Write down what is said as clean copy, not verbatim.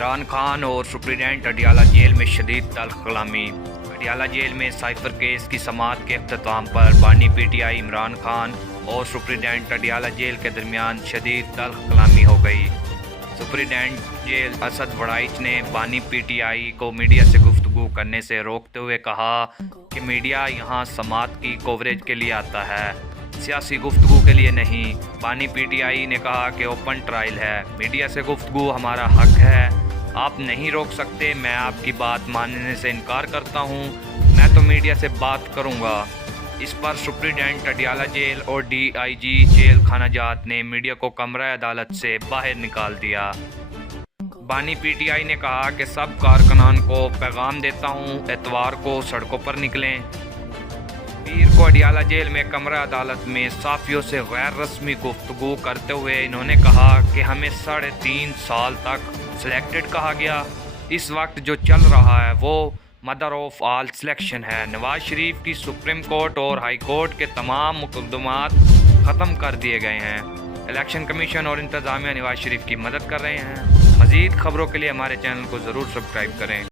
عمران خان اور superintendent Adiala jail میں شدید تلخ کلامی۔ اڈیالہ جیل میں سائفر کیس کی سماعت کے اختتام پر بانی P T I Imran Khan اور سپرنٹینڈنٹ اڈیالہ جیل کے درمیان شدید تلخ کلامی ہو گئی۔ سپرنٹینڈنٹ جیل اسد وڑائچ نے بانی پی ٹی آئی کو میڈیا سے گفتگو کرنے سے روکتے ہوئے کہا کہ میڈیا یہاں سماعت کی کوریج کے لیے آتا ہے، سیاسی گفتگو کے لیے نہیں۔ بانی پی ٹی آئی نے کہا کہ اوپن ٹرائل ہے، میڈیا سے گفتگو ہمارا حق ہے، آپ نہیں روک سکتے۔ میں آپ کی بات ماننے سے انکار کرتا ہوں، میں تو میڈیا سے بات کروں گا۔ اس پر سپرنٹینڈنٹ اڈیالہ جیل اور ڈی آئی جی جیل خانہ جات نے میڈیا کو کمرہ عدالت سے باہر نکال دیا۔ بانی پی ٹی آئی نے کہا کہ سب کارکنان کو پیغام دیتا ہوں، اتوار کو سڑکوں پر نکلیں۔ پیر کو اڈیالہ جیل میں کمرہ عدالت میں صحافیوں سے غیر رسمی گفتگو کرتے ہوئے انہوں نے کہا کہ ہمیں 3.5 سال تک سلیکٹڈ کہا گیا، اس وقت جو چل رہا ہے وہ مدر آف آل سلیکشن ہے۔ نواز شریف کی سپریم کورٹ اور ہائی کورٹ کے تمام مقدمات ختم کر دیے گئے ہیں، الیکشن کمیشن اور انتظامیہ نواز شریف کی مدد کر رہے ہیں۔ مزید خبروں کے لیے ہمارے چینل کو ضرور سبسکرائب کریں۔